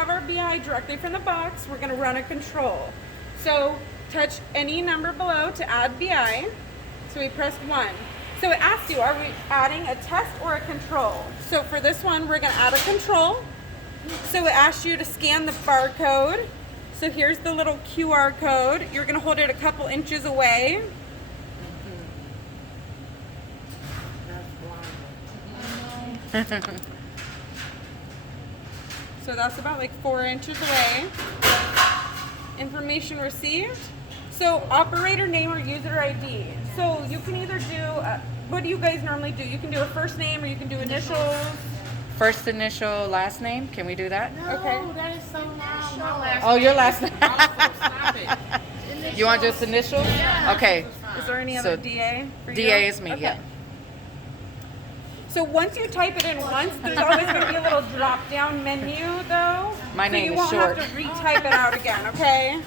have our BI directly from the box, we're going to run a control. So touch any number below to add BI. So we pressed 1. So it asks you, are we adding a test or a control? So for this one, we're going to add a control. So it asks you to scan the barcode. So here's the little QR code. You're going to hold it a couple inches away. So that's about like 4 inches away. Information received. So operator name or user ID. So you can either do, what do you guys normally do? You can do a first name or you can do initials. First initial, last name. Can we do that? No, Okay. that is so loud. Oh, your last name. Stop it. You want just initials? Yeah. Okay. Is there any So other DA for you? DA is me, Okay. yeah. So once you type it in once, there's always going to be a little drop-down menu, though. My so name you is won't short. have to retype it out again, okay?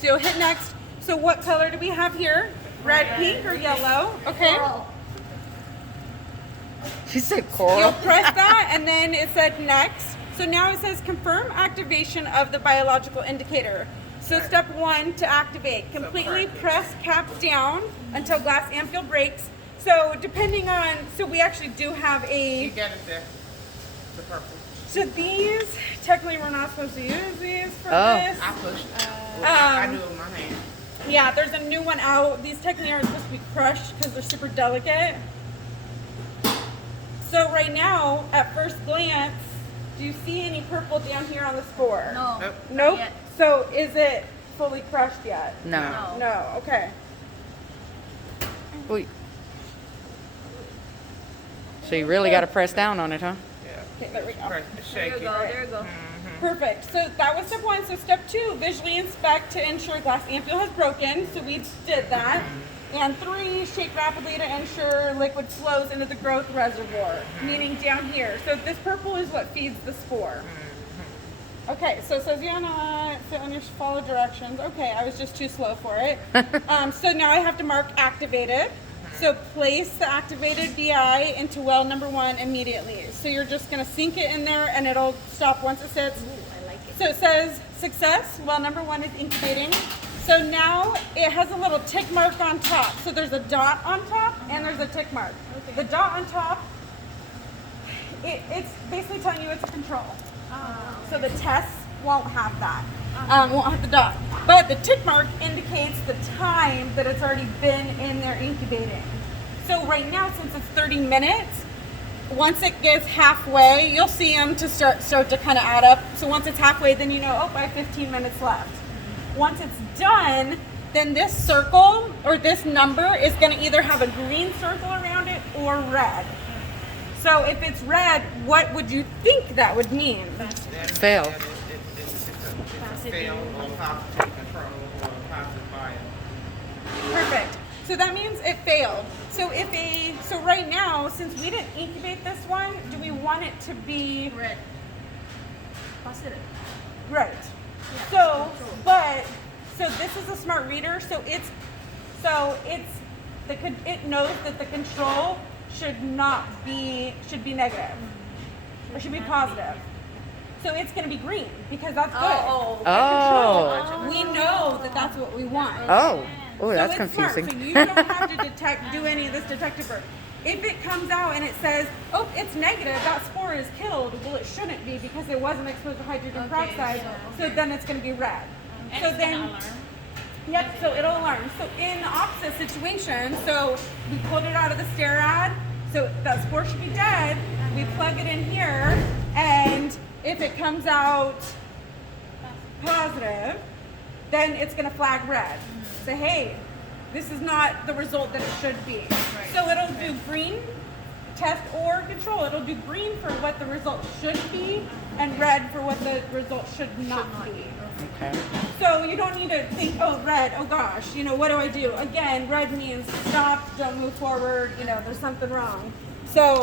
So you'll hit next. So what color do we have here? Red, pink, or yellow? Okay. She said You'll coral. press that, and then it said next. So now it says confirm activation of the biological indicator. So step 1 to activate. Completely press cap down until glass ampule breaks. So depending on, so we actually do have You a, get it there. The purple. so these, technically we're not supposed to use these for Oh. this. I pushed. I do it with my hand. Yeah, there's a new one out. These technically aren't supposed to be crushed because they're super delicate. So right now, at first glance, do you see any purple down here on the spore? No. Nope. Nope. Yet. So is it fully crushed yet? No. No. No, okay. Wait. So you really got to press down on it, huh? Yeah. Okay, there we go. Press, There shake you it. go. There you go. Perfect. So that was step 1. So step 2, visually inspect to ensure glass ampule has broken. So we did that. And 3, shake rapidly to ensure liquid flows into the growth reservoir, meaning down here. So this purple is what feeds the spore. Okay, so it says you not sit on your follow directions. Okay, I was just too slow for it. So now I have to mark activated. So place the activated BI into well number 1 immediately. So you're just gonna sink it in there and it'll stop once it sits. I like it. So it says success, well number 1 is incubating. So now it has a little tick mark on top. So there's a dot on top and there's a tick mark. Okay. The dot on top, it's basically telling you it's a control. So the tests won't have that, won't have the dot. But the tick mark indicates the time that it's already been in there incubating. So right now, since it's 30 minutes, once it gets halfway, you'll see them to start to kind of add up. So once it's halfway, then you know, oh, I have 15 minutes left. Once it's done, then this circle or this number is going to either have a green circle around it or red. So if it's red, what would you think that would mean? Fail. It's a fail or positive control or positive bias. Perfect. So that means it failed. So so right now, since we didn't incubate this one, do we want it to be Red. Positive. right? Yeah. So this is a smart reader. It knows that the control should be negative or should be positive. So it's going to be green because that's good. Oh. Oh. We know that that's what we want. Oh. Oh, So that's it's smart. confusing. So you don't have to do any of this detective work. If it comes out and it says, oh, it's negative, that spore is killed, well, it shouldn't be because it wasn't exposed to hydrogen peroxide, so then it's going to be red. So then, yep, so it'll alarm. So in the opposite situation, so we pulled it out of the sterad, so that spore should be dead, we plug it in here, and if it comes out positive, then it's going to flag red. Say, hey, this is not the result that it should be. So it'll do green, test or control. It'll do green for what the result should be and red for what the result should not be. Okay. So you don't need to think, oh, red, oh gosh, what do I do? Again, red means stop, don't move forward, there's something wrong. So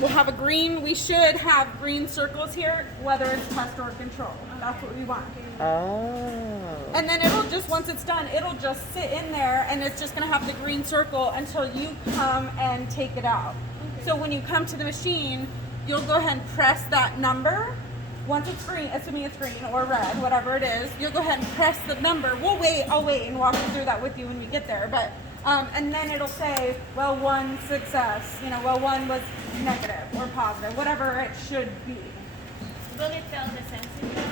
we'll have we should have green circles here, whether it's test or control. That's what we want. Oh. And then once it's done, it'll just sit in there and it's just gonna have the green circle until you come and take it out. So when you come to the machine, you'll go ahead and press that number Once it's green, assuming it's green or red, whatever it is, you'll go ahead and press the number. I'll wait and walk you through that with you when we get there. But and then it'll say, well, one success. You know, well, one was negative or positive, whatever it should be. Will it tell the sensor truck?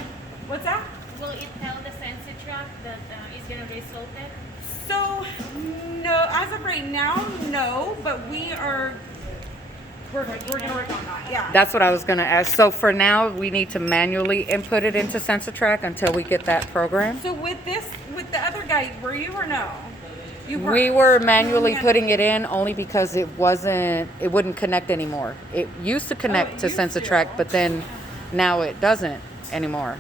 What's that? Will it tell the sensor truck that it's gonna result it? So no, as of right now, no. But we're gonna work on that. Yeah. That's what I was gonna ask. So for now, we need to manually input it into SensorTrack until we get that program. So with the other guy, were you or no? You were. We were manually putting it in only because it wouldn't connect anymore. It used to connect to used to. SensorTrack, but then now it doesn't anymore.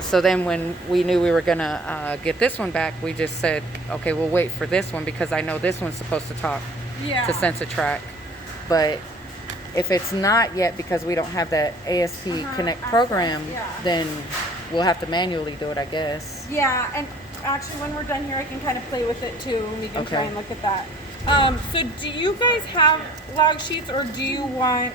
So then when we knew we were gonna get this one back, we just said, okay, we'll wait for this one because I know this one's supposed to talk to SensorTrack. But if it's not yet because we don't have that ASP Connect program, then we'll have to manually do it, I guess. Yeah, and actually when we're done here, I can kind of play with it too, and we can try Okay. and look at that. So do you guys have log sheets, or do you want?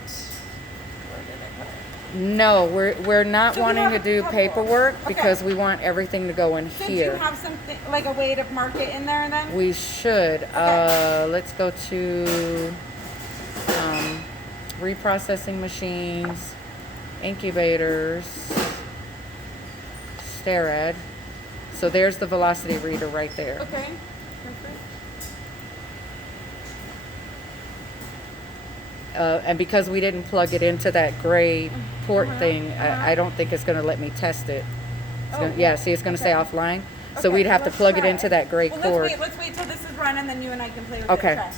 No, we're not So we wanting have to a do couple. paperwork Okay. because we want everything to go in So do you here. have something like a way to mark it in there then? We should. Let's go to reprocessing machines, incubators, STERAD. So there's the velocity reader right there. Okay. Perfect. And because we didn't plug it into that gray port thing, I don't think it's going to let me test it. Yeah, see, it's going to say offline. So Okay, we'd have to let's plug it try into that gray Well, cord. let's wait till this is run, and then you and I can play with Okay. it. Try.